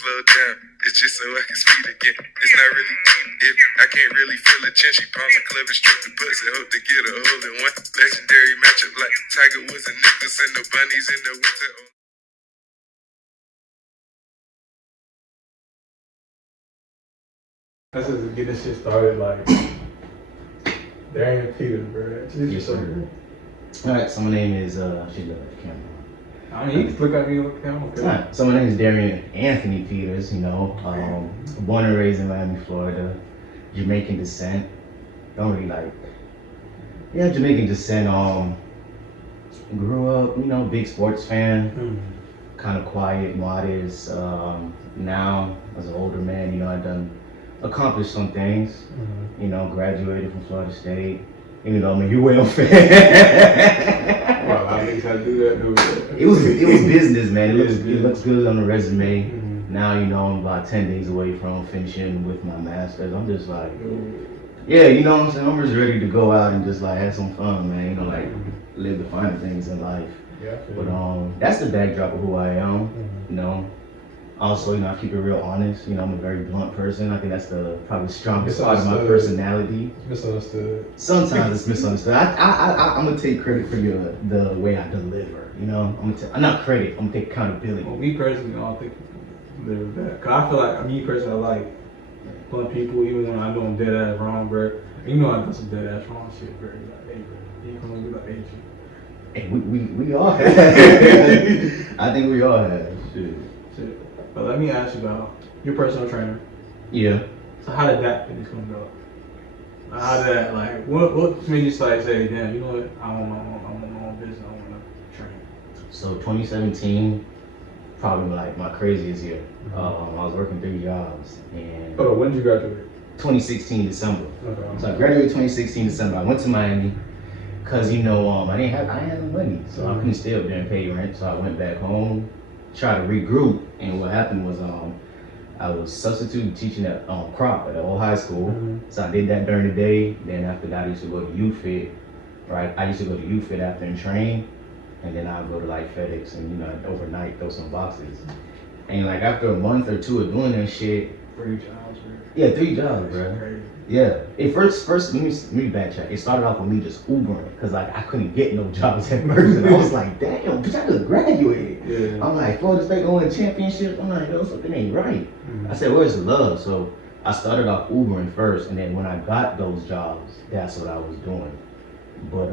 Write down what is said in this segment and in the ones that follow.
slow down. It's just so I can speed again. It's not really deep if I can't really feel a chin. She palm the club and strip the pussy. Hope to get a hole in one. Legendary matchup like Tiger Woods and Nicholson. No bunnies in the winter. Let's just get this shit started. Like Darian Peters, bro. Yes, sir. Alright, so my name is should go at the camera. I mean, you can look at me with the camera. Okay. Alright, so my name is Darian Anthony Peters, you know. Born and raised in Miami, Florida. Jamaican descent. Don't really like Jamaican descent. Grew up, you know, big sports fan. Kind of quiet, modest. Now as an older man, you know, I've accomplished some things. You know, graduated from Florida State. Even though I'm a UL fan. Well, I think I do that. It was business, man. It looks good on the resume. Now, you know, I'm about 10 days away from finishing with my master's. I'm just like, yeah, you know what I'm saying? I'm just ready to go out and just like have some fun, man. You know, like live the finer things in life. Yeah. But that's the backdrop of who I am. You know. Also, you know, I keep it real honest. You know, I'm a very blunt person. I think that's probably the strongest part of my personality. It's misunderstood. Sometimes it's misunderstood. I'm gonna take credit for the way I deliver. You know, I'm not credit. I'm gonna take accountability. Well, me personally, I don't think I live with that. Cause I feel like me personally, I like blunt people, even when I know I'm dead ass wrong, bro. You know, I done some dead ass wrong shit, bro. Like, hey, bro, you come be like, hey, shit. Hey, we all have. I think we all have. Shit. But let me ask you about your personal trainer. Yeah. So how did that fitness come about? How did that, like, what made you like say, damn, you know what, I want my own business, I want to train? So 2017, probably like my craziest year. I was working 3 jobs and. Oh, when did you graduate? 2016 December. Okay. So I graduated 2016 December. I went to Miami because, you know, I didn't have no money, so I couldn't stay up there and pay rent. So I went back home, tried to regroup, and what happened was I was substitute teaching at crop at the old high school. So I did that during the day. Then after that, I used to go to UFIT, right? I used to go to UFIT after and train, and then I'd go to like FedEx and, you know, overnight throw some boxes. And like after a month or two of doing that shit. 3 jobs, bro. Yeah, 3 jobs, bro. Crazy. Yeah. It first let me backtrack. It started off with me just Ubering, cause like I couldn't get no jobs at first, and I was like, damn, bitch, I just graduated. Yeah. I'm like, Florida State going to championship. I'm like, yo, something ain't right. I said, where's the love? So I started off Ubering first, and then when I got those jobs, that's what I was doing. But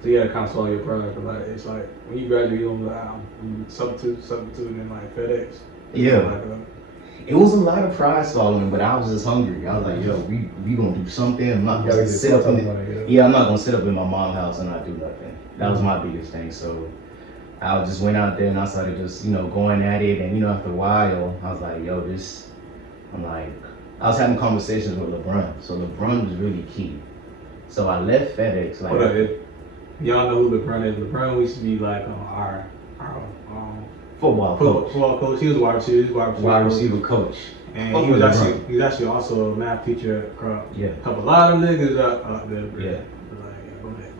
So you gotta kind of swallow your pride, but like it's like when you graduate, you don't like substitute, and then like FedEx. Yeah. Like, it was a lot of pride swallowing, but I was just hungry. I was like, yo, we gonna do something. I'm not gonna sit up in I'm not gonna sit up in my mom's house and not do nothing. That was my biggest thing. So I just went out there and I started just, you know, going at it. And, you know, after a while, I was like, yo, I was having conversations with LeBron. So LeBron was really key. So I left FedEx. Like, y'all know who LeBron is. LeBron used to be like our football coach. He was a wide receiver coach. And he was actually also a math teacher at Crop. Yeah. Help a lot of niggas out there. Bro. Yeah. Go ahead.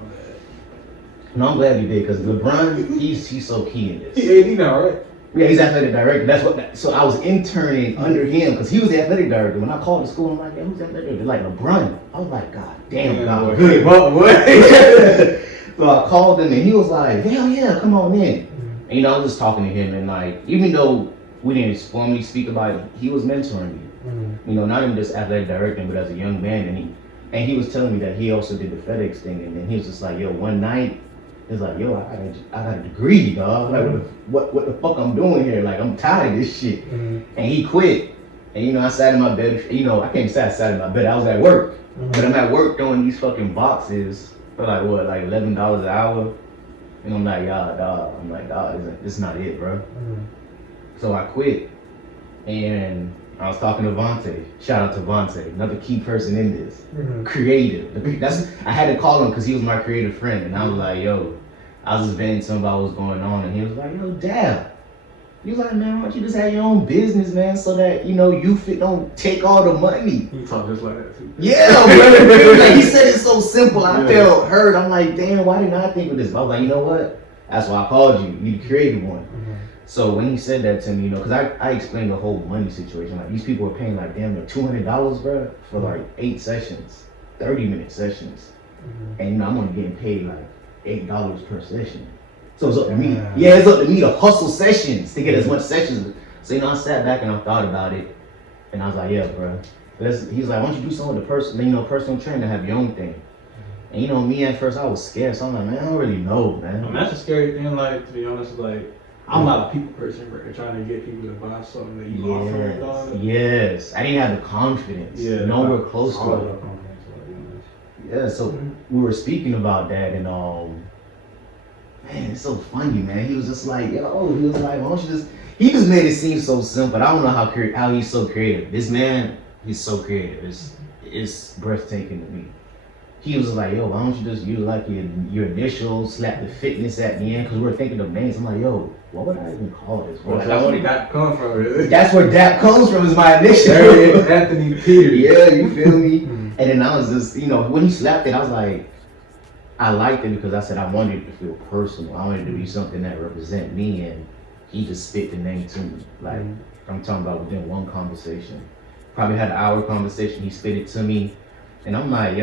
No, I'm glad you did, because LeBron, he's so key in this. He's AD now, right? Yeah, he's athletic director. So I was interning under him because he was the athletic director. When I called the school, I'm like, yeah, who's the athletic director? They're like, LeBron. I was like, God damn, God. Good. What? So I called him and he was like, hell yeah, come on in. And, you know, I was just talking to him, and like, even though we didn't formally speak about it, he was mentoring me. You know, not even just athletic directing, but as a young man. And he was telling me that he also did the FedEx thing. And then he was just like, yo, one night, he was like, yo, I got a degree, dog. Like, what the fuck I'm doing here? Like, I'm tired of this shit. And he quit. And, you know, I sat in my bed. You know, I can't say I sat in my bed. I was at work. But I'm at work throwing these fucking boxes for like, what, like $11 an hour? And I'm like, dog, this not it, bro. So I quit. And I was talking to Vontae. Shout out to Vontae, another key person in this. Creative. I had to call him because he was my creative friend. And I was like, yo, I was just venting to him about what's going on. And he was like, yo, Dad. He was like, man, why don't you just have your own business, man, so that, you know, UFIT don't take all the money. You talk just like that too. Yeah, bro. Like, he said it so simple. I felt hurt. I'm like, damn, why didn't I think of this? But I was like, you know what? That's why I called you. You the creative one. So when he said that to me, you know, because I explained the whole money situation. Like these people are paying like damn near $200, bro, for like 8 sessions, 30-minute sessions, and you know I'm only getting paid like $8 per session. So it's up to me. Yeah, it's up to me to hustle sessions to get as much sessions. So you know I sat back and I thought about it, and I was like, yeah, bro. He's like, why don't you do something with the person, you know, personal trainer, have your own thing. And you know, me at first I was scared, so I'm like, man, I don't really know, man. I mean, that's a scary thing. Like to be honest, like. I'm not a people person, bro. Trying to get people to buy something that you offer and all that. Yes, I didn't have the confidence. Yeah, nowhere close to it. Yeah, so we were speaking about that, and man, it's so funny, man. He was just like, yo, he was like, why don't you just? He just made it seem so simple. I don't know how he's so creative. This man, he's so creative. It's breathtaking to me. He was like, yo, why don't you just use like your initials, slap the fitness at the end, because we were thinking of names. I'm like, yo, what would I even call this? Well, that's where DAP comes from, really. That's where DAP comes from, is my initial. Anthony Peters. Yeah, you feel me? And then I was just, you know, when he slapped it, I was like, I liked it because I said I wanted it to feel personal. I wanted it to be something that represent me, and he just spit the name to me. Like, I'm talking about within one conversation. Probably had an hour conversation, he spit it to me, and I'm like,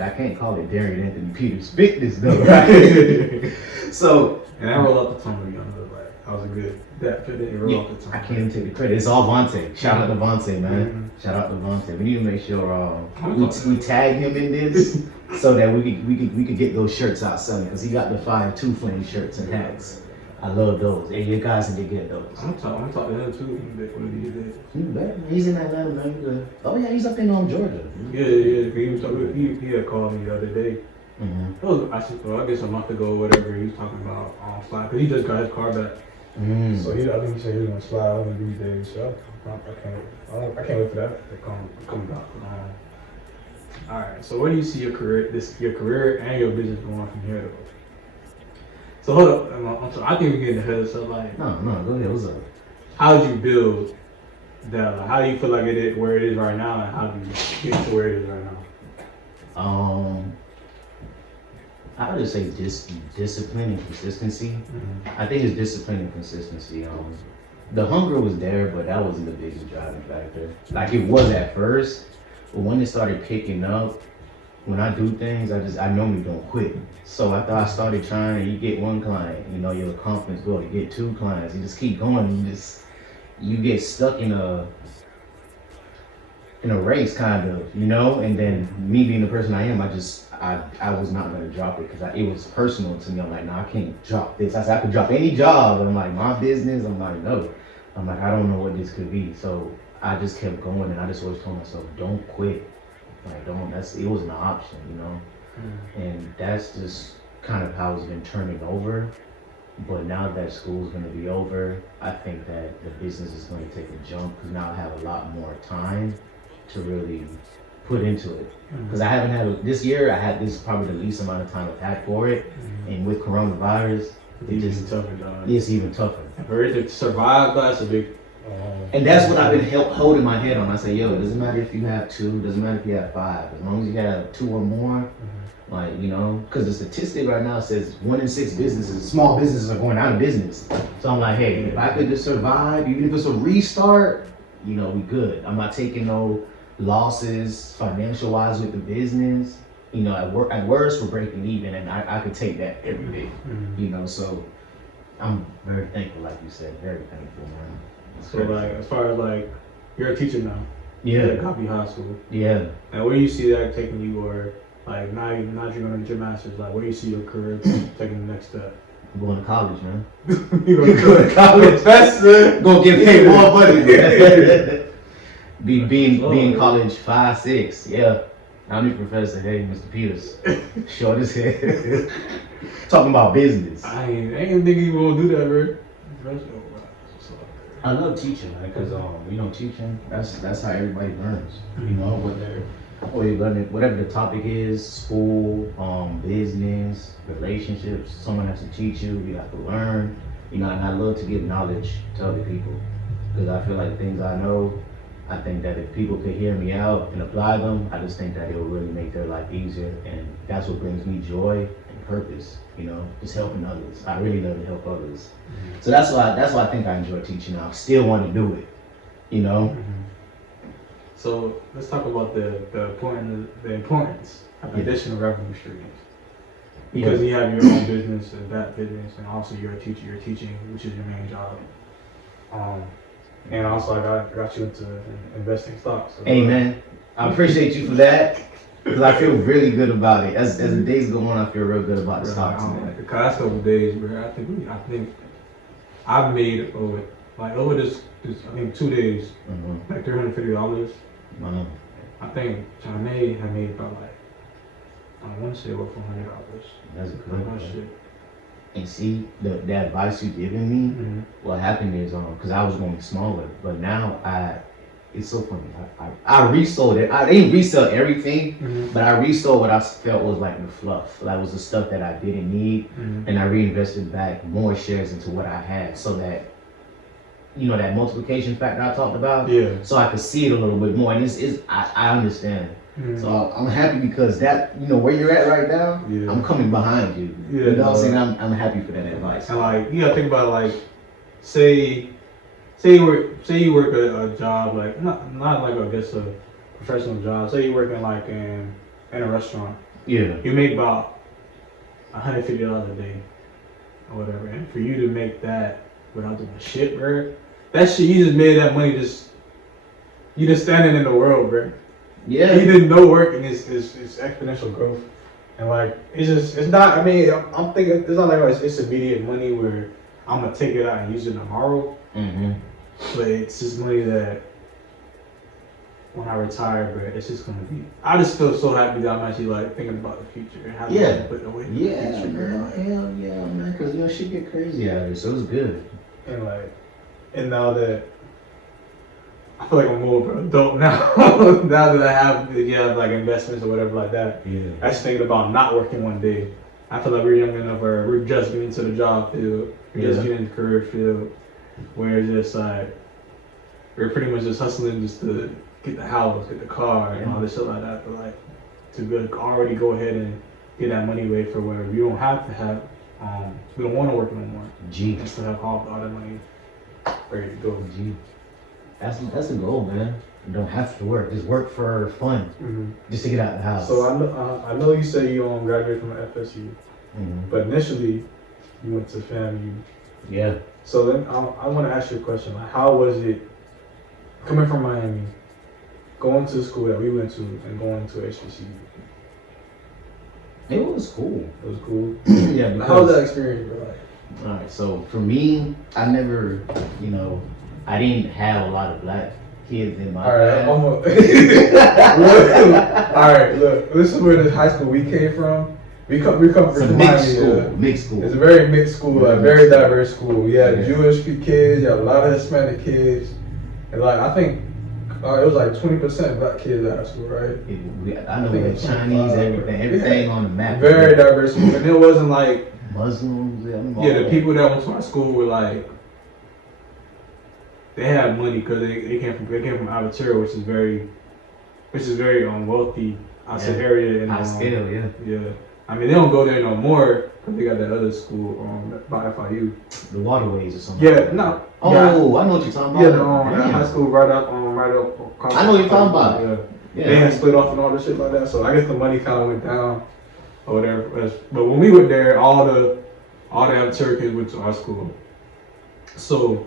I can't call it Darian Anthony Peters Fitness though, right? So. And I rolled out the tongue again, like, I was a good DAP Fitness, roll out the tongue. I can't even take the credit, it's all Vontae. Shout out to Vontae, man. Shout out to Vontae. We need to make sure we tag him in this so that we could get those shirts out selling, because he got the 5-2 flame shirts and hats. I love those. Hey, you guys need to get those. I'm talking to him too. What did he do? You bet. He's in Atlanta, man. Oh yeah, he's up in Georgia. Yeah. He had called me the other day. It was I guess a month ago or whatever. He was talking about slide, because he just got his car back. So I think he said he was gonna slide on the these days. So I can't wait for that to come out. All right. So where do you see your career and your business going from here though? So hold up, I think we're getting ahead of stuff. Like, no, go ahead. What's up? How did you build that? Like, how do you feel like it is where it is right now, and how do you get to where it is right now? I would just say discipline and consistency. I think it's discipline and consistency. The hunger was there, but that wasn't the biggest driving factor. Like it was at first, but when it started picking up, when I do things, I normally don't quit. So after I started trying, you get one client, you know, your confidence go to get 2 clients. You just keep going. You get stuck in a race, kind of, you know. And then me being the person I am, I was not gonna drop it because it was personal to me. I'm like, no, I can't drop this. I said I could drop any job, but I'm like, my business. I'm like, no. I'm like, I don't know what this could be. So I just kept going, and I just always told myself, don't quit. Like, it wasn't an option, you know? And that's just kind of how it's been turning over. But now that school's gonna be over, I think that the business is gonna take a jump, because now I have a lot more time to really put into it. Because I haven't had, this year, this is probably the least amount of time I've had for it. And with coronavirus, it's even tougher. For it to survive, that's a big. And that's what I've been holding my head on. I say, yo, it doesn't matter if you have 2, doesn't matter if you have 5, as long as you have 2 or more, like, you know, because the statistic right now says 1 in 6 small businesses are going out of business. So I'm like, hey, if I could just survive, even if it's a restart, you know, we good. I'm not taking no losses financial wise with the business. You know, at worst, we're breaking even, and I could take that every day, you know, so I'm very thankful, like you said, very thankful, man. So like, as far as like, you're a teacher now. Yeah. At Copy High School. Yeah. And where do you see that taking you, or like now you're gonna get your master's? Like, where do you see your career taking the next step? I'm going to college, man. You're going to college. Professor. Gonna get paid more money. Being college 5, 6. Yeah. I'm the professor. Hey, Mr. Peters. Short as hell. Talking about business. I ain't thinking you won't do that, bro. I love teaching, man, because you know, teaching, that's how everybody learns. You know, whatever the topic is, school, business, relationships, someone has to teach you, you have to learn. You know, and I love to give knowledge to other people, because I feel like things I know, I think that if people could hear me out and apply them, I just think that it will really make their life easier, and that's what brings me joy and purpose, you know, just helping others. I really love to help others. So that's why I think I enjoy teaching. I still want to do it, you know. So let's talk about the importance of additional revenue streams. Because you have your own business, that business, and also you're a teacher. You're teaching, which is your main job. And also I got you into investing stocks. So Amen. I appreciate you for that. Because I feel really good about it. As the days go on, I feel real good about the stocks. The last couple of days, bro, I think I've made over this I think 2 days, like $350. Wow. I think Janae had made about I want to say over $400. That's good. Oh, shit. And see, the advice you giving me, what happened is, because I was going smaller, but now it's so funny. I resold it. I didn't resell everything, but I resold what I felt was like the fluff. That was the stuff that I didn't need, and I reinvested back more shares into what I had, so that, you know, that multiplication factor I talked about. Yeah. So I could see it a little bit more, and I understand. So I'm happy because that, you know, where you're at right now, I'm coming behind you. Yeah, you know what I'm saying? I'm happy for that advice. And you gotta think about say you work a job not like I guess a professional job. Say you're working in a restaurant. Yeah. You make about $150 a day or whatever, and for you to make that without doing shit, bro, that shit you just made that money you just standing in the world, bro. Yeah. You did no work and it's exponential growth. And it's not, I mean, I'm thinking, it's not like it's immediate money where I'm going to take it out and use it tomorrow. But it's just money that when I retire, bro, it's just going to be, I just feel so happy that I'm actually thinking about the future and how to put away the future. Hell yeah, man, because you know, shit get crazy out here, so it's good. And now that, I feel like I'm more of an adult now. Now that I have investments or whatever like that. Yeah. I just thinking about not working one day. I feel like we're young enough where we're just getting into the job field, we're just getting into the career field, where it's just we're pretty much just hustling just to get the house, get the car, and all this shit like that. But to already go ahead and get that money away for where you don't have to have, we don't want to work no more. Just to have all that money ready to go. That's the goal, man. You don't have to work. Just work for fun, just to get out of the house. So I know you say you graduated from FSU, but initially you went to FAMU. Yeah. So then I want to ask you a question. How was it coming from Miami, going to the school that we went to, and going to HBCU? It was cool. It was cool. Yeah. How was that experience, bro? All right. So for me, I never, I didn't have a lot of black kids in my class. All right, look, this is where the high school we came from. We come from a mixed school. It's a very mixed school, very diverse school. You had Jewish kids, you had a lot of Hispanic kids, and I think it was 20% black kids at our school, right? I know we had Chinese, everything on the map. Very diverse school, and it wasn't Muslims. The people that went to our school were they had money because they came from Aventura, which is very wealthy. Area and high scale, yeah. I mean, they don't go there no more because they got that other school by FIU. The Waterways or something. Yeah, no. Oh, yeah. I know what you're talking about. Yeah, the high school right up. I know what you're talking about. Yeah. They had split off and all this shit like that. So I guess the money kind of went down or whatever. But when we were there, all the Aventura kids went to our school. So.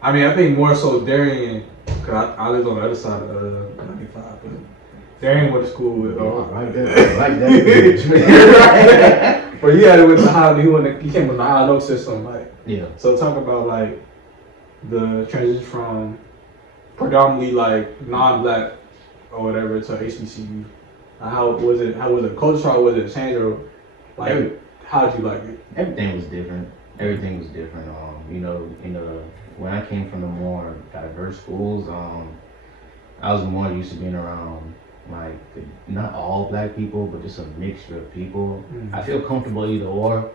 I mean, I think more so Darian, because I lived on the other side of 95, but Darian went to school with... right there. But he had it with the he came with the high note system, So talk about, the transition from predominantly, non-black or whatever to HBCU. How was it cultural, was it a change, or, how did you like it? Everything was different. When I came from the more diverse schools, I was more used to being around not all black people, but just a mixture of people. I feel comfortable either or,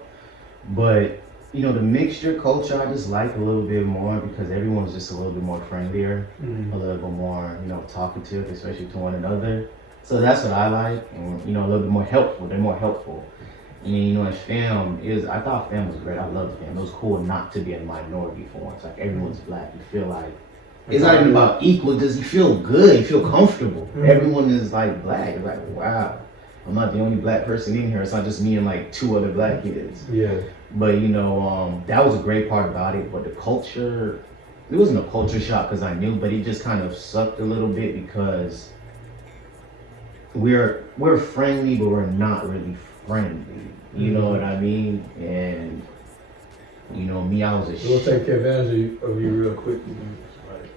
but the mixture culture I just like a little bit more because everyone's just a little bit more friendlier, a little bit more talkative, especially to one another. So that's what I like, and a little bit more helpful. They're more helpful. And you know, I thought fam was great. I loved fam. It was cool not to be a minority for once. Like everyone's black. You feel like it's not even about equal. Does you feel good? You feel comfortable. Everyone is like black. It's like, wow, I'm not the only black person in here. It's not just me and like 2 other black kids. Yeah. But you know, that was a great part about it. But the culture, it wasn't a culture shock because I knew, but it just kind of sucked a little bit because we're friendly, but we're not really friendly. You know what I mean? And you know, me, I was We'll take advantage of you real quick.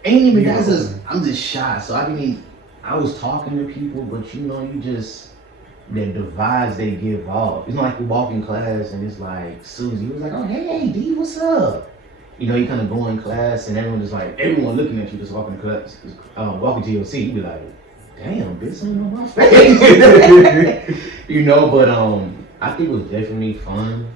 Ain't even that's just, I'm just shy. So I was talking to people, but you know, the vibes they give off. It's not like you walk in class and it's like Susie was like, oh hey D, what's up? You know, you kind of go in class and everyone looking at you just walking to class, walking to your seat. You be like, damn, bitch ain't on my face. You know, but I think it was definitely fun.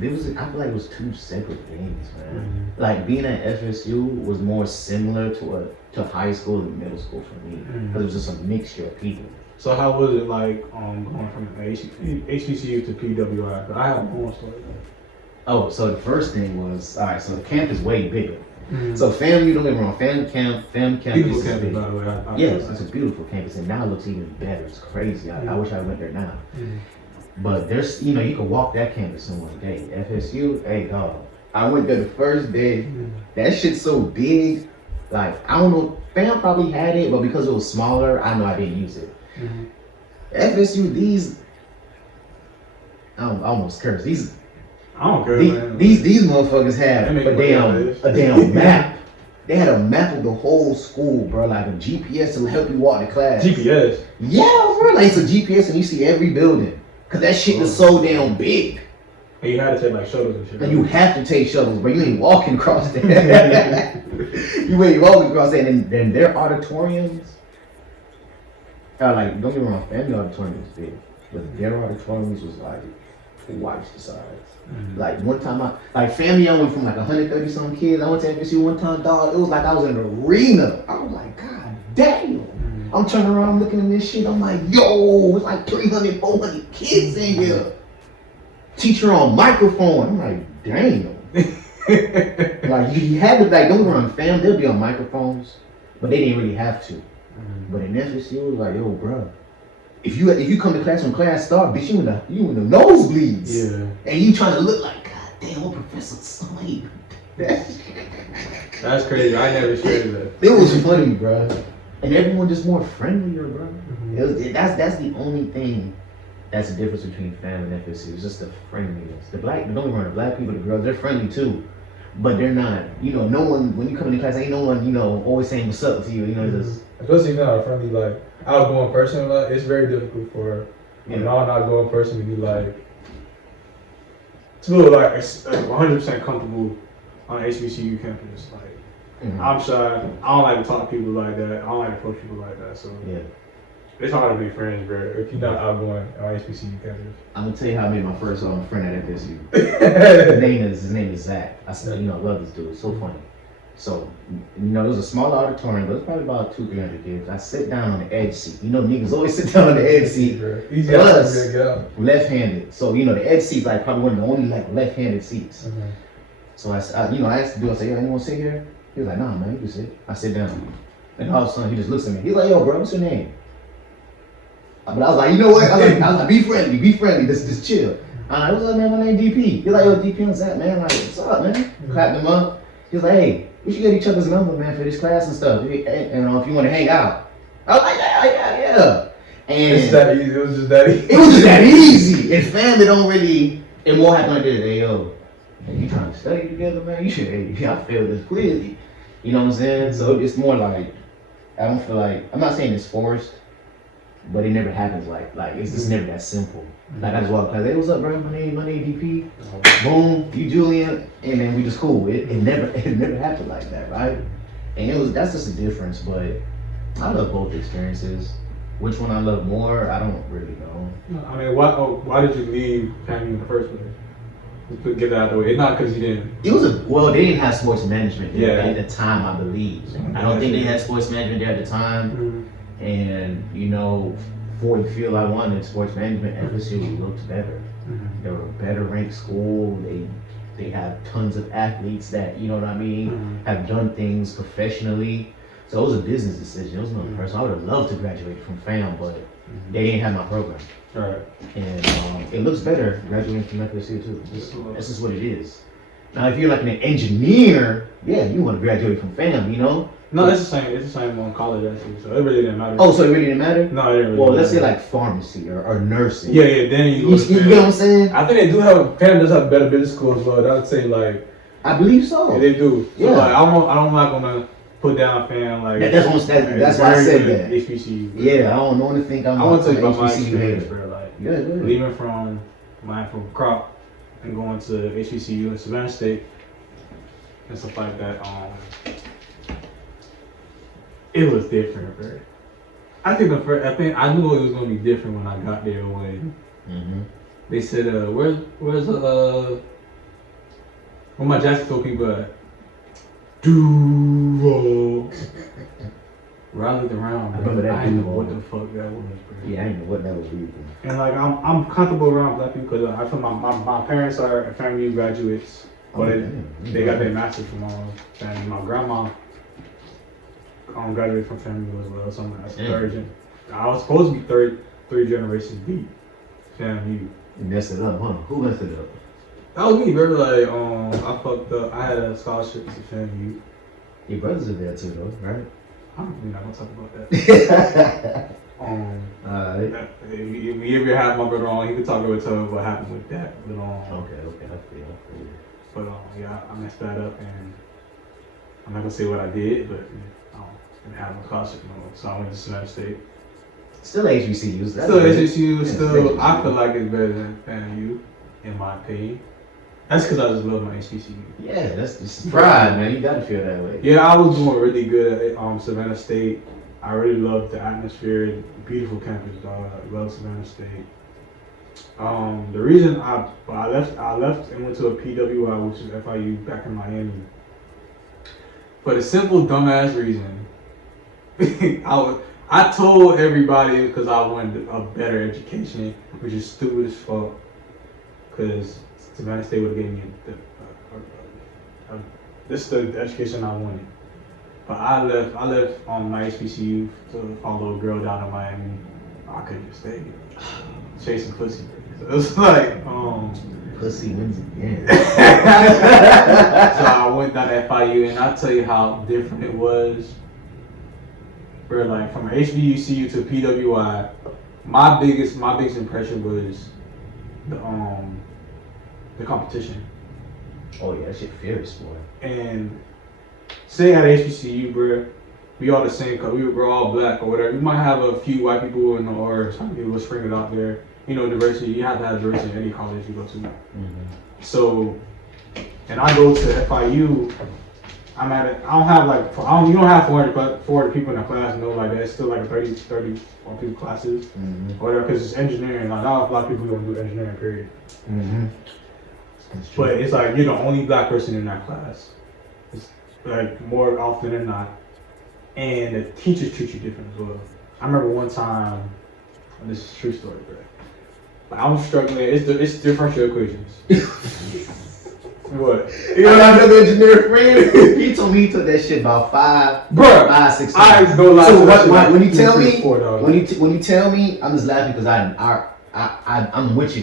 I feel like it was 2 separate things, man. Like being at FSU was more similar to high school and middle school for me, because it was just a mixture of people. So how was it like going from HBCU to PWI? I have one story. Oh, so the first thing was, all right, so the camp is way bigger. So FAM, you don't get me wrong, FAM campus Beautiful is campus, big. by the way. Yes, it's a beautiful campus, and now it looks even better. It's crazy. I wish I went there now. But there's, you know, you can walk that campus in one day. FSU, hey dog. I went there the first day. That shit's so big. Like, I don't know, FAM probably had it, but because it was smaller, I know I didn't use it. FSU, I almost cursed. I don't care, man. These motherfuckers have a damn map. They had a map of the whole school, bro, like a GPS to help you walk to class. GPS? Yeah, bro, like it's a GPS and you see every building. Cause that shit is so damn big. And you had to take like shuttles and shit. And you have to take shuttles, but you ain't walking across there. You ain't walking across there. And then their auditoriums are like, don't get me wrong, family auditorium was big. But their auditoriums was like twice the size. Like one time family, I went from like 130 some kids. I went to FSU one time, dog. It was like I was in an arena. I was like, God damn. I'm turning around looking at this shit. I'm like, yo, it's like 300, 400 kids in here. Teacher on microphone. I'm like, damn. Like you had to, like, don't get me wrong, fam, they'll be on microphones, but they didn't really have to. But in FSU, it was like, yo, bro, if you come to class when class start, bitch, you in the nosebleeds. Yeah. And you trying to look like, God damn, what professor son? That's crazy. I never shared that. It was funny, bro. And everyone just more friendlier, bro. That's the only thing that's the difference between FAM and FSU. It's just the friendliness. Don't get me wrong, the black people, the girls, they're friendly too. But they're not, you know, no one, when you come into class, ain't no one, you know, always saying what's up to you, you know, just. Especially if you're not a friendly, like, outgoing person, like, it's very difficult for a non-outgoing person to be like, to feel like 100% comfortable on HBCU campus. Like, I'm shy. I don't like to talk to people like that. I don't like to approach people like that. So it's hard to be friends, bro, if you're not outgoing on HBCU campus. I'm gonna tell you how I made my first friend at FSU. His name is Zach. I said, you know, I love this dude. It's so funny. So, you know, it was a small auditorium, but it was probably about 200-300 kids. I sit down on the edge seat. You know, niggas always sit down on the edge seat. Plus, left-handed. So, you know, the edge seat like probably one of the only like left-handed seats. So I asked the dude, I said, yo, anyone sit here? He was like, nah, man, you can sit. I sit down. And all of a sudden, he just looks at me. He's like, yo, bro, what's your name? But I was like, you know what? I was like, be friendly, just chill. I'm like, what's up, man? My name DP. He's like, yo, DP on Zach, man. I'm like, what's up, man? Clapped him up. He was like, hey, we should get each other's number, man, for this class and stuff. And if you want to hang out. I was like, yeah. And it's that easy. It was just that easy. It was just that easy. And family don't really, it more happen like this. Hey, yo, you trying to study together, man? You should, I feel this clearly. You know what I'm saying? So it's more like, I don't feel like, I'm not saying it's forced, but it never happens like it's just never that simple. Like I just walk past, hey, what's up, bro? My name DP. Boom, you Julian, and then we just cool. It never happened like that, right? And that's just the difference. But I love both experiences. Which one I love more, I don't really know. I mean, why did you leave FAMU in the first place? To get that out of the way. It's not because you didn't. It was they didn't have sports management there at the time, I believe. I don't think they had sports management there at the time. And you know, for the field I wanted, sports management, FSU looked better. They're a better ranked school. They have tons of athletes that, you know what I mean, have done things professionally. So it was a business decision. It was not personal. I would have loved to graduate from FAM, but they didn't have my program. Right. And it looks better graduating from FSU too. That's just what it is. Now, if you're like an engineer, yeah, you want to graduate from FAM, you know? No, it's the same. It's the same on college actually. So it really didn't matter. Oh, so it really didn't matter? No, it didn't really. Well, matter. let's say like pharmacy or nursing. Yeah, then You get what I'm saying? I think they do have. FAM does have better business schools, but I would say like. I believe so. Yeah, they do. So Yeah. like, I'm not gonna put down FAM like. That's why I said that. HBCU. Yeah, I don't want to think I'm I want to tell you an about my HBCU experience, hater. bro. Like, Yeah, good. leaving from Crop and going to HBCU in Savannah State and stuff like that. It was different, bro. I think I knew it was gonna be different when I got there. When they said, where's when my Jacksonville people at? Duo. Where I looked around, I remember that I didn't know duo. what the fuck that was, bro. Yeah, I didn't know what that was either. And like I'm comfortable around black people because I feel my parents are FAMU graduates, but they got their masters from family. My grandma graduated from FAMU as well, so that's I was supposed to be three generations deep FAMU. You messed it up, huh? Who messed it up? That was me, bro. Like I fucked up. I had a scholarship to FAMU. Your brothers are there too, though, right? We're not gonna talk about that. Alright. If we ever have my brother on, he could talk about what happened with that. But Okay, I feel. But yeah, I messed that up, and I'm not gonna say what I did, but I didn't have a scholarship no more, so I went to Savannah State. Still HBCUs. Still HBCU. Yeah, Still, I feel like it's better than FAMU, in my opinion. That's because I just love my HBCU. Yeah, that's just pride, man. You gotta feel that way. Yeah, I was doing really good at Savannah State. I really loved the atmosphere, beautiful campus, dog. I love Savannah State. The reason I left and went to a PWI, which is FIU, back in Miami. For the simple dumbass reason, I told everybody because I wanted a better education, which is stupid as fuck. Because Savannah State would have gave me this is the education I wanted. But I left my HBCU to follow a girl down in Miami. I couldn't just stay chasing pussy. So it was like Pussy wins again. So I went down to FIU, and I'll tell you how different it was. Where like from an HBCU to PWI, my biggest impression was the competition. Oh yeah, that shit fierce, boy. And say at HBCU, bro, we all the same color. We're all black or whatever. You might have a few white people or some people sprinkled out there. You know, diversity. You have to have diversity in any college you go to. So, and I go to FIU. I don't have like you don't have 400 people in a class. No, like that. It's still like a 30 people classes or whatever. Because it's engineering. Like not a lot of people don't do engineering. Period. But it's like you're the only black person in that class. It's like more often than not. And the teachers treat you different as well. I remember one time, and this is a true story, bro. Like I was struggling. It's differential equations. What? You know, I have an engineer friend. He told me he took that shit about 6 times. I go lie. So when you tell me, when you tell me, I'm just laughing because I'm with you.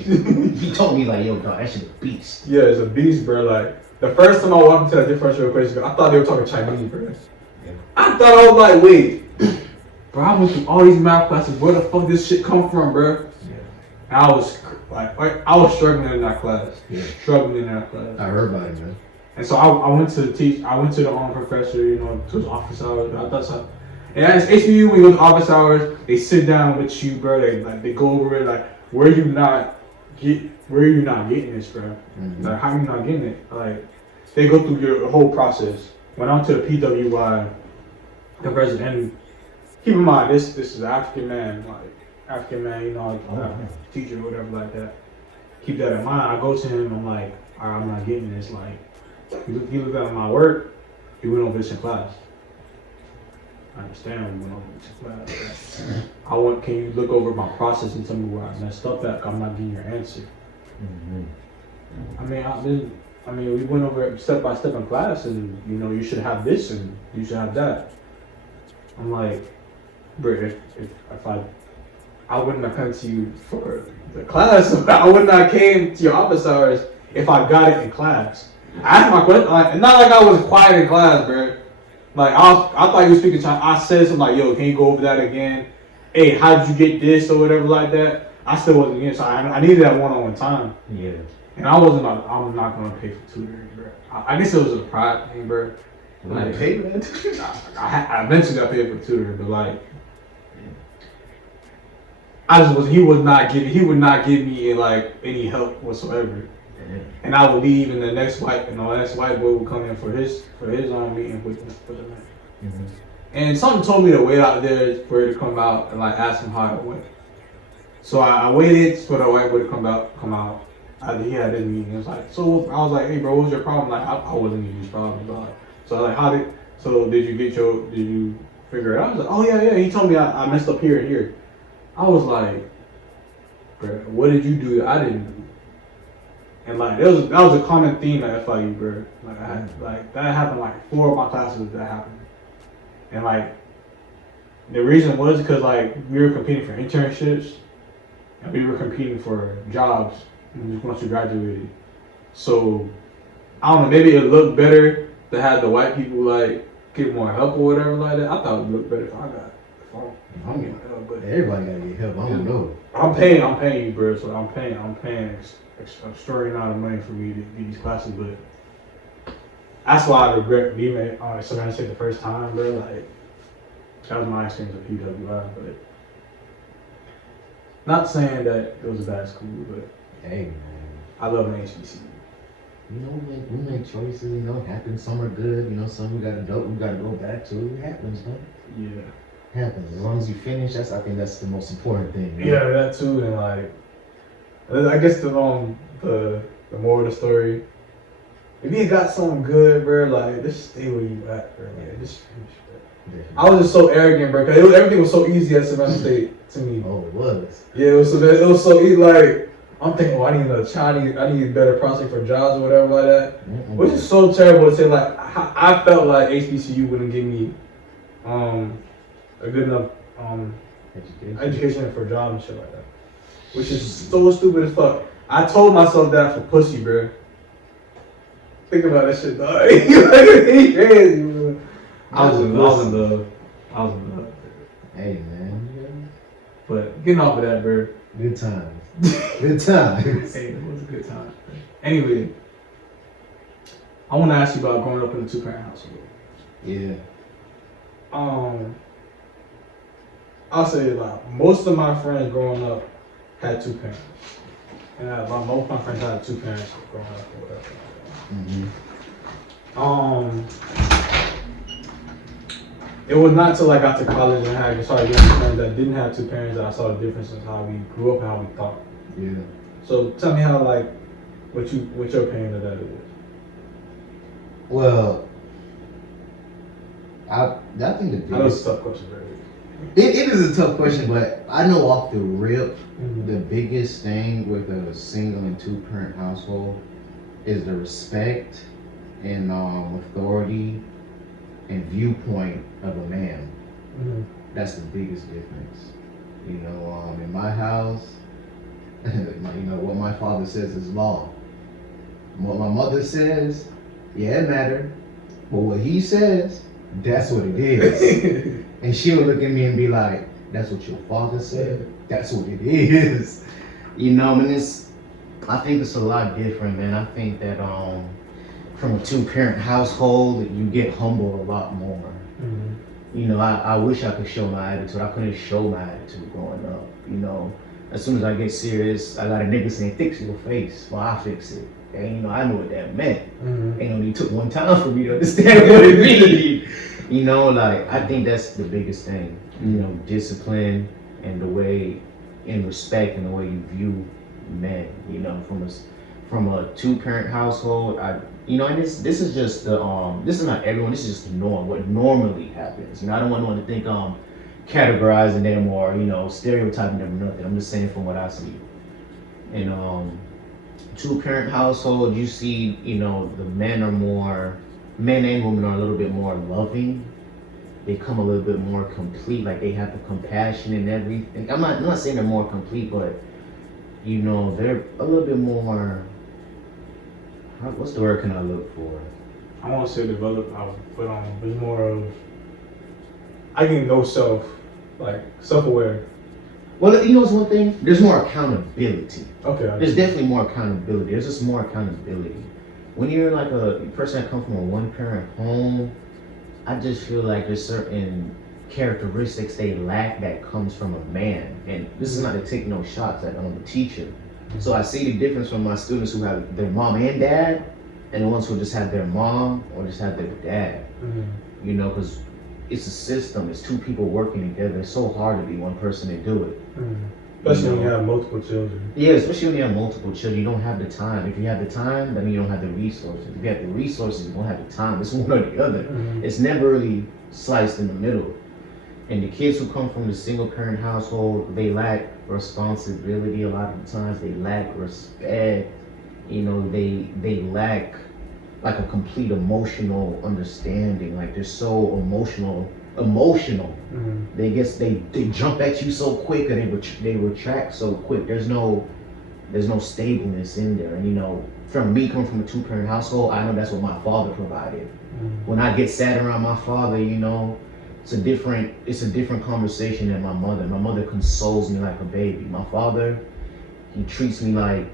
He told me like, yo, dog, that shit a beast. Yeah, it's a beast, bro. Like the first time I walked into that differential equation, I thought they were talking Chinese, bro. Yeah. I thought I was like, wait, bro, I went through all these math classes. Where the fuck this shit come from, bro? Yeah. And I was struggling in that class. Yeah. Struggling in that class. I heard about it, man. And so I went to teach. I went to the professor, you know, to his office hours. I thought so. And as HBU, when you go to office hours, they sit down with you, bro. They go over it, like, where are you not getting this, bro? Like, how are you not getting it? Like, they go through your whole process. When I'm to the PWI, the president, and keep in mind, this is an African man, you know, like, teacher or whatever like that. Keep that in mind. I go to him, I'm like, all right, I'm not getting this. Like, you look at my work, you went over this in class. I understand we went over this in class. Can you look over my process and tell me where I messed up at? I'm not getting your answer. We went over it step by step in class, and you should have this and you should have that. I'm like, bro, if I wouldn't have come to you for the class, I wouldn't have came to your office hours if I got it in class. I asked my question, like, not like I was quiet in class, bro. Like, I thought you were speaking Chinese. I said something like, yo, can you go over that again? Hey, how did you get this or whatever like that? I still wasn't getting, so I needed that one-on-one time. Yeah. And I'm not gonna pay for tutoring, bro. I guess it was a pride thing, bro. Like, pay for that? I eventually got paid for tutoring, but like, he would not give me like any help whatsoever. And I would leave, and the next white boy would come in for his own meeting with the man. And something told me to wait out there for it to come out and like ask him how it went. So I waited for the white boy to come out. He had his meeting. It was like, so I was like, hey bro, what's your problem? Like I wasn't giving you problems, but so like did you figure it out? I was like, oh yeah. He told me I messed up here and here. I was like, bro, what did you do that I didn't do? And like that was a common theme at FIU, bro. Like that happened like 4 of my classes that happened. And like the reason was because like we were competing for internships and we were competing for jobs once we graduated. So I don't know, maybe it looked better to have the white people like get more help or whatever like that. I thought it would look better if I'm getting help, but everybody gotta get help. I don't know. I'm paying you, bro. So I'm paying extraordinary amount of money for me to get these classes, but that's why I regret leaving Savannah State the first time, bro. Like that was my experience at PWI, but not saying that it was a bad school, but hey man, I love an HBCU. We make choices, it happens. Some are good, some we gotta go back to. It happens, man. Yeah. It happens. As long as you finish, I think that's the most important thing. Yeah, that too, and like I guess the moral of the story, if you got something good, bro, like just stay where you at, bro. Like just finish, bro. I was just so arrogant, bro, because everything was so easy at Savannah State to me. Oh, it was. Yeah, it was so easy. Like I'm thinking, I need better prospect for jobs or whatever like that, which is so terrible to say. Like I felt like HBCU wouldn't give me a good enough education for a job and shit like that, which is so stupid as fuck. I told myself that for pussy, bro. Think about that shit, dog. He crazy, bro. I was in love. Hey, man. But getting off of that, bro. Good times. Good times. Hey, it was a good time. Anyway, I want to ask you about growing up in a 2-parent household. Yeah. I'll say like most of my friends growing up had 2 parents. And most of my friends had 2 parents growing up or whatever. It was not until I got to college and I started getting friends that didn't have 2 parents that I saw the difference in how we grew up and how we thought. Yeah. So tell me how what your opinion of that is. Well, I think the biggest. I know it's a tough question, right? It is a tough question, but I know off the rip, the biggest thing with a single and 2-parent household is the respect and authority and viewpoint of a man. That's the biggest difference. In my house, what my father says is law. What my mother says, yeah, it matters. But what he says, that's what it is. And she'll look at me and be like, that's what your father said? That's what it is. And I think it's a lot different, man. I think that from a 2-parent household, you get humbled a lot more. I wish I could show my attitude. I couldn't show my attitude growing up. As soon as I get serious, I got a nigga saying, fix your face. Well, I fix it. And I know what that meant. It took one time for me to understand what it means. I think that's the biggest thing. Discipline and the way, in respect and the way you view men. From a 2-parent household, and this is just this is not everyone. This is just the norm. What normally happens. I don't want anyone to think categorizing them or stereotyping them or nothing. I'm just saying from what I see. And Two-parent household, you see, the men and women are a little bit more loving. They come a little bit more complete, like they have the compassion and everything. I'm not saying they're more complete, but they're a little bit more. What's the word can I look for? I won't say developed, but there's more of, I think, self-aware. Well, it's one thing. There's more accountability. Okay. There's definitely more accountability. There's just more accountability. When you're like a person that comes from a one-parent home, I just feel like there's certain characteristics they lack that comes from a man. And this is not to take no shots at the teacher. So I see the difference from my students who have their mom and dad, and the ones who just have their mom or just have their dad. Mm-hmm. Because it's a system. It's two people working together. It's so hard to be one person and do it. Mm-hmm. Especially when you have multiple children. Yeah, especially when you have multiple children, you don't have the time. If you have the time, then you don't have the resources. If you have the resources, you don't have the time. It's one or the other. Mm-hmm. It's never really sliced in the middle. And the kids who come from the single parent household, they lack responsibility a lot of the times. They lack respect. They lack like a complete emotional understanding. Like they're so emotional. Mm-hmm. They jump at you so quick, and they retract so quick. There's no stableness in there. And from me coming from a two-parent household, I know that's what my father provided. Mm-hmm. When I get sad around my father, it's a different conversation than my mother. My mother consoles me like a baby. My father, he treats me like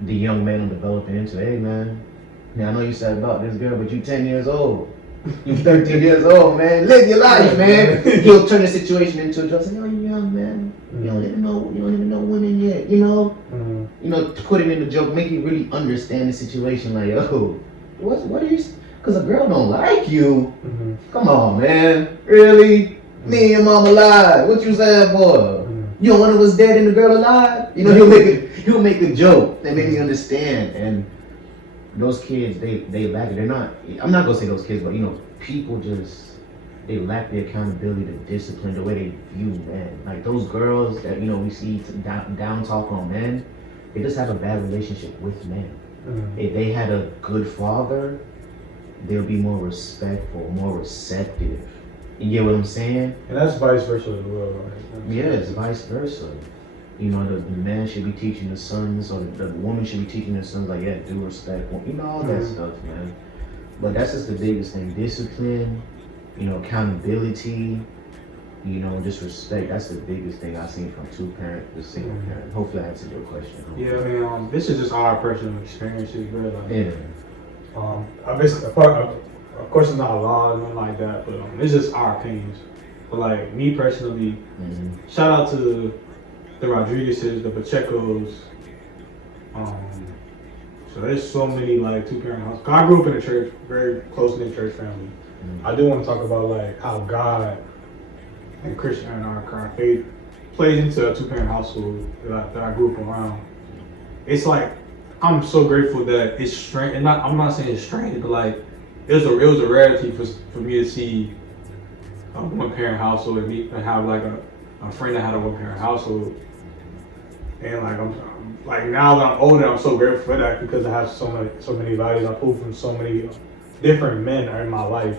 the young man I'm developing into. Hey man, I know you said about this girl, but you 10 years old. You 13 years old, man. Live your life, man. He'll turn the situation into a joke. Say, oh, you're young, man. You don't even know women yet, Mm-hmm. To put it in the joke, make you really understand the situation. Like, oh, what are you? Because a girl don't like you. Mm-hmm. Come on, man. Really? Mm-hmm. Me and your mom alive. What you saying for? Mm-hmm. You don't want to was dead and the girl alive? He'll make a joke that made me understand. And those kids, they lack it. They're not. I'm not gonna say those kids, but people just they lack the accountability, the discipline, the way they view men. Like those girls that we see down talk on men, they just have a bad relationship with men. Mm-hmm. If they had a good father, they'll be more respectful, more receptive. You get what I'm saying? And that's vice versa as well, right? Yes, vice versa. The man should be teaching the sons, or the woman should be teaching the sons, like, yeah, do respect, all that stuff, man. But that's just the biggest thing. Discipline, accountability, just respect. That's the biggest thing I've seen from two-parent to single-parent. Hopefully I answered your question. Yeah, I mean, this is just our personal experiences, bro. Yeah. Of course, it's not a law or nothing like that, but it's just our opinions. But like me personally, shout out to the Rodriguez's, the Pacheco's. So there's so many like two-parent houses. I grew up in a church, very close-knit church family. I do want to talk about like how God and Christian and our faith plays into a two-parent household that I grew up around. It's like I'm so grateful that it's strange, and I'm not saying it's strange, but like it was a rarity for me to see a one-parent household and have like a friend that had a one-parent household. And like I'm like now that I'm older, I'm so grateful for that because I have so many values I pull from so many different men in my life.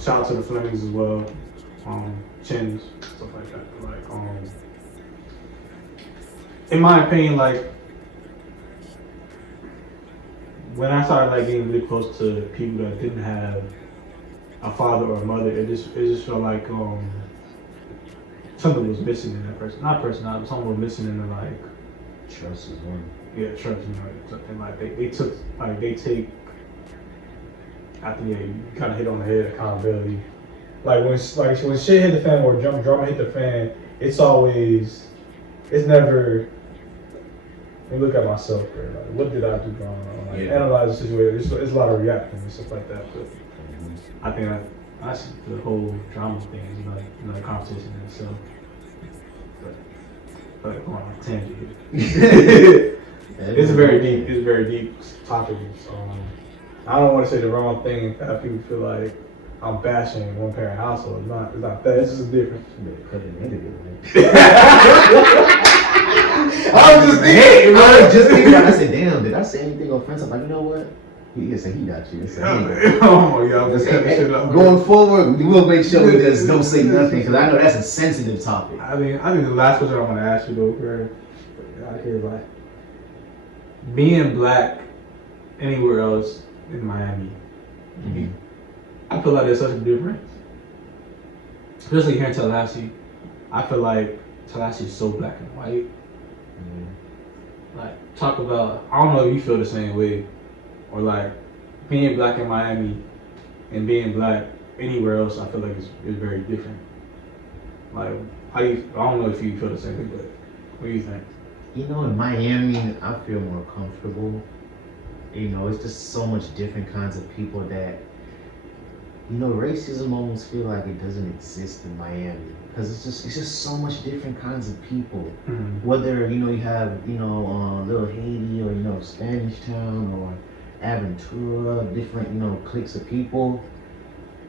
Shout out to the Flemings as well, Chins, stuff like that. Like in my opinion, like when I started like getting really close to people that didn't have a father or a mother, it just felt like something was missing in that person. Not personality, but something was missing in the like trust is one. Yeah, trust, and like they take. I think you kind of hit on the head, accountability. Like when shit hit the fan or drama hit the fan, it's never. Let me look at myself, bro. Like, what did I do wrong? Like, analyze the situation. It's a lot of reacting and stuff like that. But I think that's the whole drama thing is like another conversation in itself. But going on a tangent here. It's a very deep topic. I don't want to say the wrong thing and have people feel like I'm bashing one parent household. It's not that. It's just a difference. I was just thinking, I said, damn, did I say anything offensive? I'm like, you know what? He said he got you. He said, oh my God, just cut shit up. Going forward, we'll make sure we just don't say nothing because I know that's a sensitive topic. I think the last question I want to ask you though, Kurt, out here, like being black anywhere else in Miami, I feel like there's such a difference. Especially here in Tallahassee, I feel like Tallahassee is so black and white. Like, talk about, I don't know if you feel the same way, or like being black in Miami and being black anywhere else, I feel like it's very different. Like, I don't know if you feel the same way, but what do you think? You know, in Miami, I feel more comfortable. You know, it's just so much different kinds of people that, you know, racism almost feel like it doesn't exist in Miami because it's just so much different kinds of people. Whether, you know, you have, you know, Little Haiti or, you know, Spanish Town or Aventura, different, you know, cliques of people.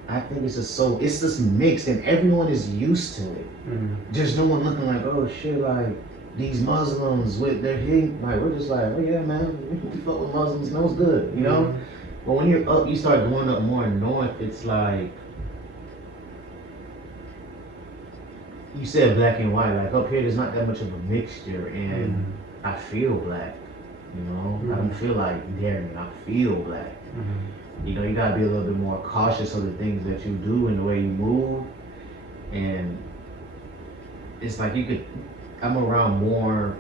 I think it's just mixed and everyone is used to it. There's no one looking like, oh shit, like these Muslims with their hate, like we're just like, oh yeah man, we fuck with Muslims, no, it's good, you know? But when you're up, you start going up more north, it's like, you said black and white, like up here there's not that much of a mixture and I feel black, you know? I don't feel like Darian, I feel black. You know, you gotta be a little bit more cautious of the things that you do and the way you move. And it's like I'm around more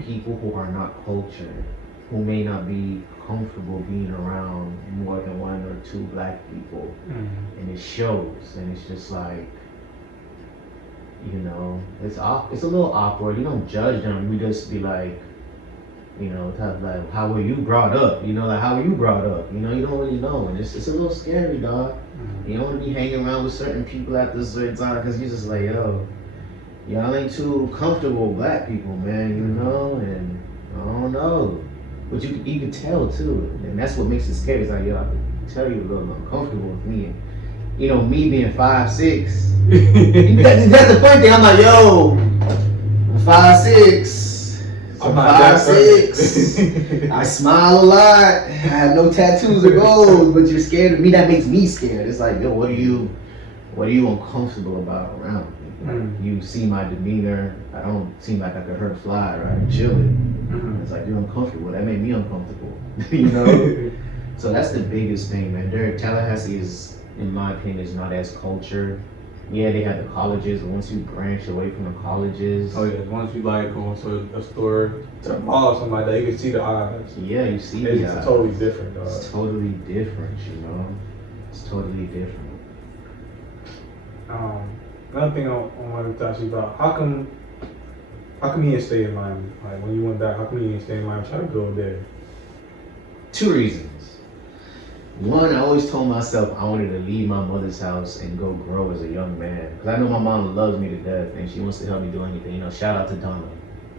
people who are not cultured, who may not be comfortable being around more than one or two black people. And it shows, and it's just like, you know, it's a little awkward. You don't judge them, we just be like, you know, like, how were you brought up? You know, like, how were you brought up? You know, you don't really know, and it's a little scary, dog. You don't want to be hanging around with certain people at this certain time, because you're just like, yo, y'all ain't too comfortable with black people, man, you know, and I don't know. But you can tell, too, and that's what makes it scary. It's like, yo, I can tell you a little uncomfortable with me. And, you know, me being 5'6", that's the funny thing. I'm like, yo, I'm 5'6". I'm 5'6". I smile a lot. I have no tattoos or goals, but you're scared of me. That makes me scared. It's like, yo, what are you uncomfortable about around me? You see my demeanor. I don't seem like I could hurt a fly, right? I'm chilling. It's like, you're uncomfortable. That made me uncomfortable. You know? So that's the biggest thing, man. Tallahassee is, in my opinion, is not as cultured. Yeah, they have the colleges, but once you branch away from the colleges... Oh yeah, once you like going to a store, to a mall or something like that, you can see the eyes. Yeah, you see the eyes. It's totally different, dog. It's totally different, you know? It's totally different. Another thing I wanted to ask you about, how come you didn't stay in Miami? Like, when you went back, how come you didn't stay in Miami? Try to go there. 2 reasons. One, I always told myself I wanted to leave my mother's house and go grow as a young man. Because I know my mom loves me to death and she wants to help me do anything. You know, shout out to Donna.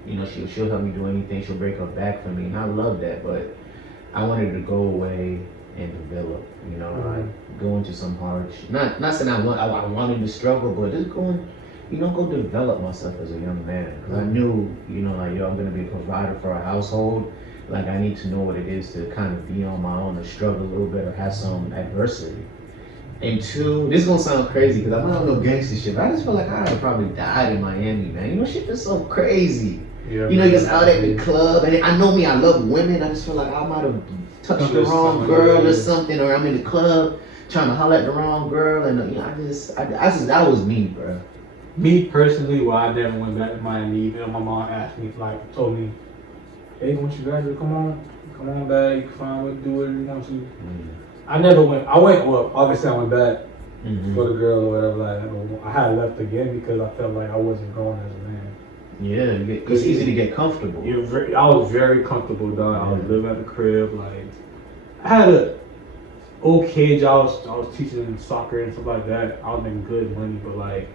You know, she'll help me do anything. She'll break her back for me. And I love that. But I wanted to go away and develop. You know, like go into some hardship. Not saying I wanted to struggle, but just go develop myself as a young man. Because I knew, you know, like, yo, I'm going to be a provider for a household. Like, I need to know what it is to kind of be on my own, or struggle a little bit, or have some adversity. And 2, this is gonna sound crazy because I'm not no gangster shit, but I just feel like I would probably died in Miami, man. You know, shit is so crazy. Yeah, you know, you're just out at the club, and I know me, I love women. I just feel like I might have touched the wrong girl or something, or I'm in the club trying to holler at the wrong girl, and you know, that was me, bro. Me personally, I never went back to Miami. Even though my mom asked me, like, told me, hey, once you graduate, come on back, you can find what to do whatever you want to. I never went, well, obviously I went back for the girl or whatever, like, I had left again because I felt like I wasn't growing as a man. Yeah, it's easy to get comfortable. I was very comfortable, dog. I was living at the crib, like, I had a okay job, I was teaching soccer and stuff like that. I was making good money, but like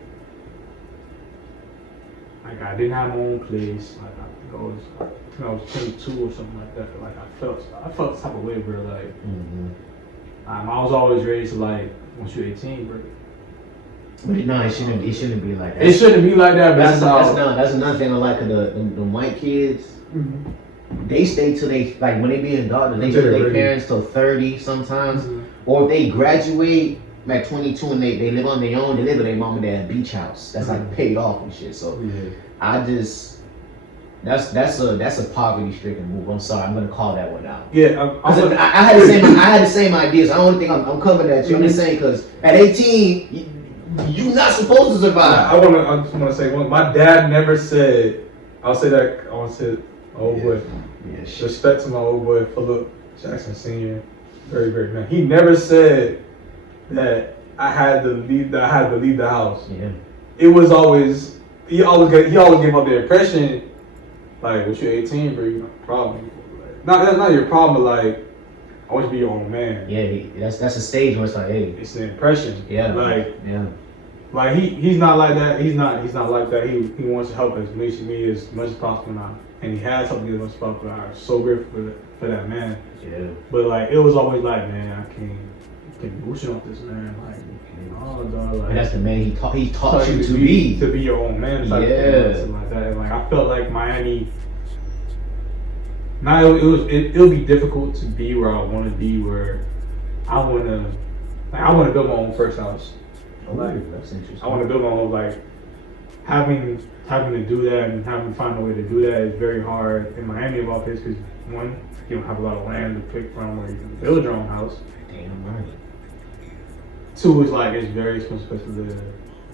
I didn't have my own place, like, I was 22 or something like that. Like I felt the type of way, bro. Like I was always raised to, like, once you're 18, bro, But no, it shouldn't be like that. It shouldn't be like that, but That's another thing I like of the white kids. Mm-hmm. They stay till they, like, when they be adults, they stay with their parents till 30 sometimes. Mm-hmm. Or if they graduate at 22 and they live on their own, they live with their mom and dad beach house. That's like paid off and shit. So that's a poverty stricken move. I'm sorry, I'm gonna call that one out. Yeah, I had the same ideas. I don't think I'm coming at you. I'm just saying, because at 18, you're not supposed to survive. I just want to say one. My dad never said. I'll say that. I want to say, old boy. Yeah, respect to my old boy, Philip Jackson Sr. Very, very man. He never said that I had to leave the house. Yeah. It was always he always gave up the impression like, when you're 18, bro, you got a problem. That's not your problem, but like, I want you to be your own man. Yeah, that's a stage where it's like, hey, it's the impression. Yeah. Like he's not like that. He's not like that. He wants to help me as much as possible now, and he has helped me as much as possible. I'm so grateful for that man. Yeah. But like, it was always like, man, I can't bullshit off this man. Like, dog. Like, and that's the man he taught you to be your own man. Something like that. And like, I felt like Miami. Now it'll be difficult to be where I want to be, where I want to build my own first house. Like, that's interesting. I want to build my own, like, having to do that and having to find a way to do that is very hard in Miami of all places, because one, you don't have a lot of land to pick from where you can build your own house. Damn right. Two is like, it's very expensive place to live,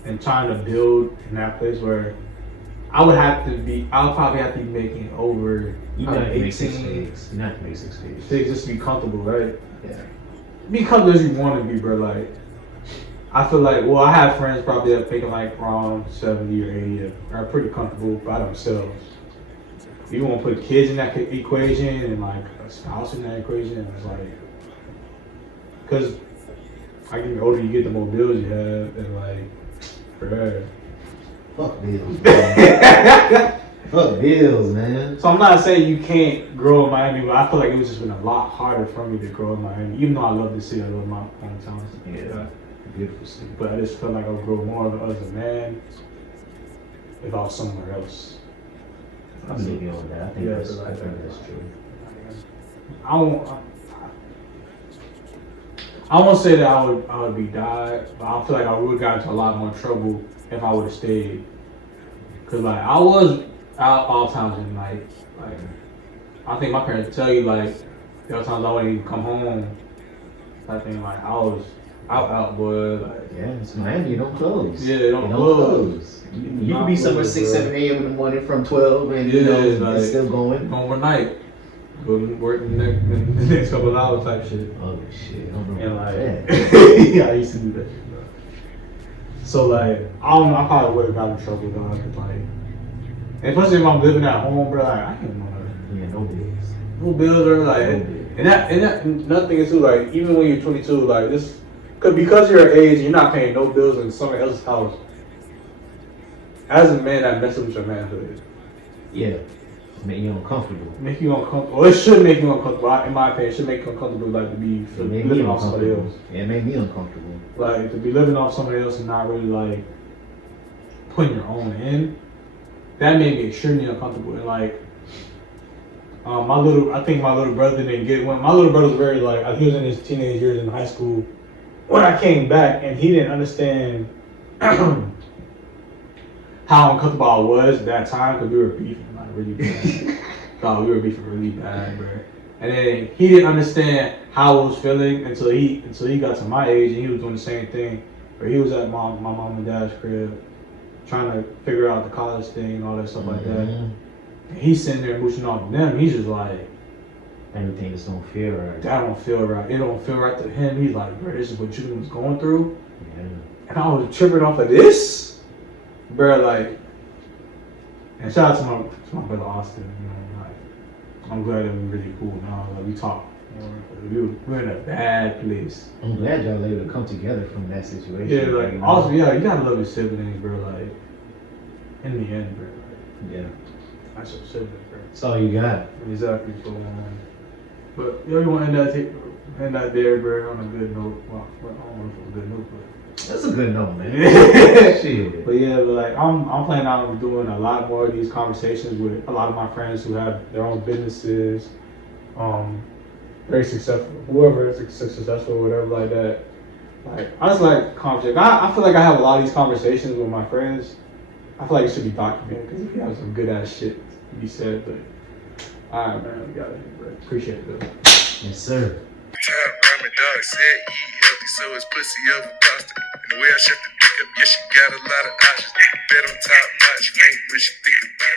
and trying to build in that place where I'll probably have to be making over 18. You have to make 6 figures. Just to be comfortable, right? Yeah. Be comfortable as you want to be, bro. Like, I feel like, well, I have friends probably that making like around 70 or 80 that are pretty comfortable by themselves. You want to put kids in that equation and like a spouse in that equation, and it's like, because I get the older you get, the more bills you have, and like, bruh. Fuck bills, man. Fuck bills, man. So I'm not saying you can't grow in Miami, but I feel like it was just been a lot harder for me to grow in Miami, even though I love the city, I love my hometown. Yeah. Beautiful city. But I just felt like I would grow more as a man if I was somewhere else. I believe you on that. I think that's true. I won't say that I would be died, but I feel like I would have gotten into a lot more trouble if I would have stayed. Cause like, I was out all times in like I think my parents tell you, like, there were times I wouldn't even come home. I think like I was out, boy. Like, yeah, it's Miami. You don't close. Yeah, they don't close. You can be somewhere 6, 7 a.m. in the morning from 12, and it's still going. Overnight. Go to work in the next couple of hours type shit. Oh shit! I don't know. And like, yeah, I used to do that shit, bro. So like, I probably would have gotten in trouble, though. Cause like, especially if I'm living at home, bro. Like, I can't know. Yeah, no bills. No bills, bro. Like, and another thing is too, like, even when you're 22, like this, because you're your age, you're not paying no bills in someone else's house. As a man, that messes with your manhood. Yeah. Make you uncomfortable. Make you uncomfortable. Well, it should make you uncomfortable. In my opinion, it should make you uncomfortable, like, to be living off somebody else. Yeah, it made me uncomfortable. Like, to be living off somebody else and not really, like, putting your own in. That made me extremely uncomfortable. And like, I think my little brother didn't get one. My little brother was very like, he was in his teenage years in high school when I came back, and he didn't understand how uncomfortable I was at that time, because we were beefing like really bad. God, we were beefing really bad, bro. And then he didn't understand how I was feeling until he got to my age, and he was doing the same thing. Where he was at my mom and dad's crib, trying to figure out the college thing and all that stuff like that. And he's sitting there mooching off them. He's just like, everything just don't feel right. That don't feel right. It don't feel right to him. He's like, bro, this is what you was going through. Yeah. And I was tripping off of this, bro. Like, and shout out to my brother Austin. You know, like, I'm glad that we're really cool now. Like, we talk. We're in a bad place. I'm glad y'all able to come together from that situation. Yeah, like, you know? Also, yeah, you gotta love your siblings, bro. Like, in the end, bro. Like, yeah. That's your siblings, bro. That's all you got. Exactly. So, but, you want to end that there, bro, on a good note. Well, I don't know if it was a good note, but That's a good note, man. Shit. But yeah, but like I'm planning on doing a lot more of these conversations with a lot of my friends who have their own businesses, very successful, whoever is successful or whatever like that. Like I just like conversation. I feel like I have a lot of these conversations with my friends. I feel like it should be documented because if you have some good ass shit to be said, but alright man, we got it, bro. Appreciate it though. Yes, sir. Top ramen dog said eat healthy, so it's pussy over pasta. And the way I shut the dick up, yeah, she got a lot of options. Bet on top notch, rank when she think about